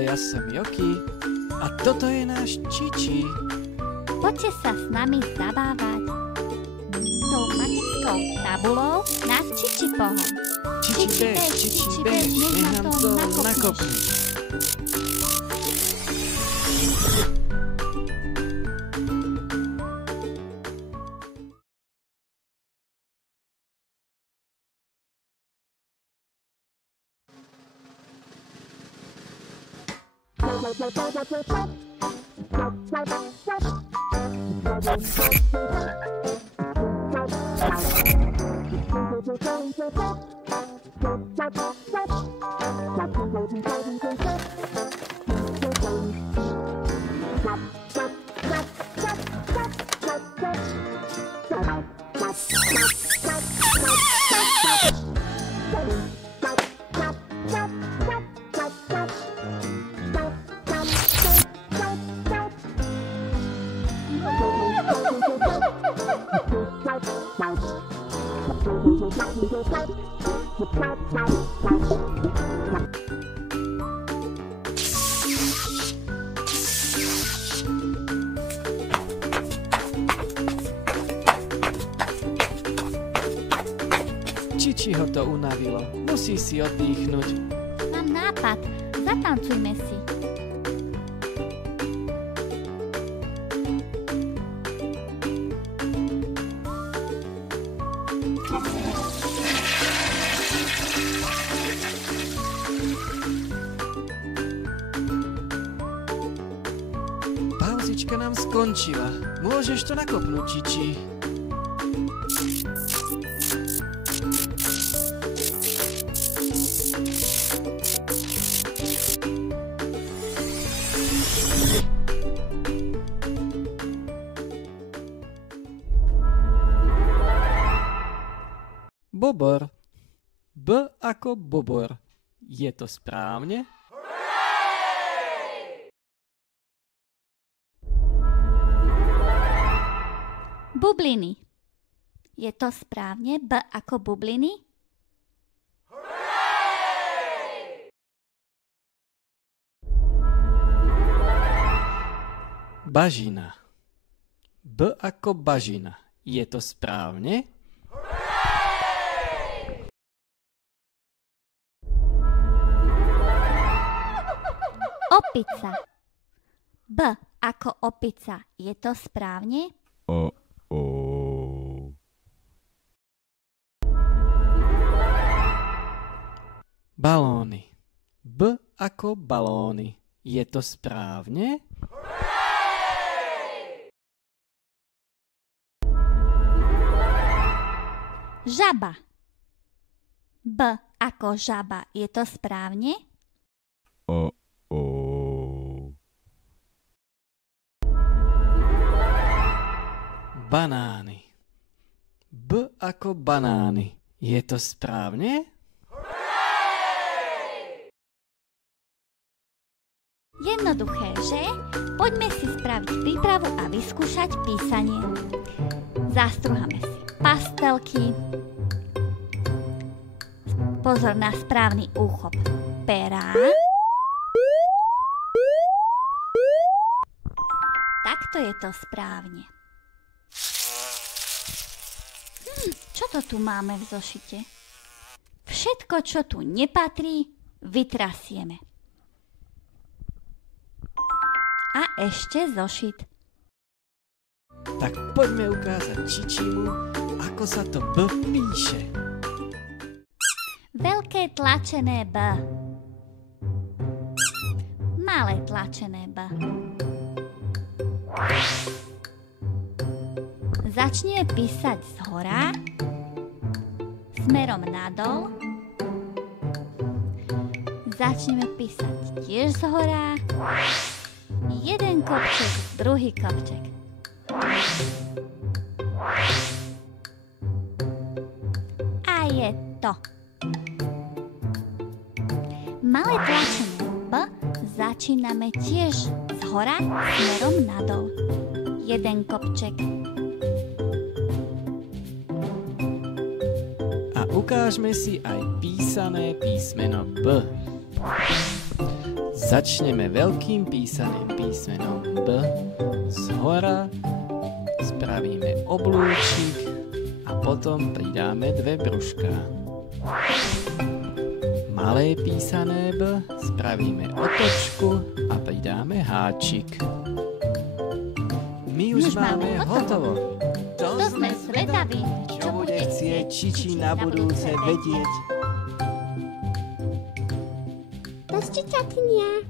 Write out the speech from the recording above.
A ja som Joky. A toto je náš Čiči. Poďte sa s nami zabávať. Tou magickou tabulou nás Čiči pohon. Čiči bež, nech nám to nakopne. Čiči ho to unavilo. Musí si oddychnúť. Mám nápad. Zatancujme si. Pauzička nám skončila. Môžeš to nakopnúť, Čiči. Bobor. B ako bobor. Je to správne? Bubliny. Je to správne? B ako bubliny? Bažina. B ako bažina. Je to správne? Opica. B ako opica. Je to správne? Balóny. B ako balóny. Je to správne? Žaba. B ako žaba. Je to správne? Banány. B ako banány. Je to správne? Jednoduché, že? Poďme si spraviť prípravu a vyskúšať písanie. Zastruháme si pastelky. Pozor na správny úchop pera. Takto je to správne. Čo to tu máme v zošite? Všetko, čo tu nepatrí, vytrasieme. A ešte zošit. Tak poďme ukázať Čičimu, ako sa to B píše. Veľké tlačené B. Malé tlačené B. Začneme písať zhora, smerom nadol. Začneme písať tiež zhora. Jeden kopček, druhý kopček. A je to. Malé tlačené B začíname tiež zhora, smerom nadol. Jeden kopček. Ukážme si aj písané písmeno B. Začneme veľkým písaným písmenom B. Zhora spravíme oblúčik a potom pridáme 2 brúška. Malé písané B spravíme otočku a pridáme háčik. My už máme hotovo. To sme zvedaví, Čo bude chcieť Čiči na budúce vedieť. Do sčítania.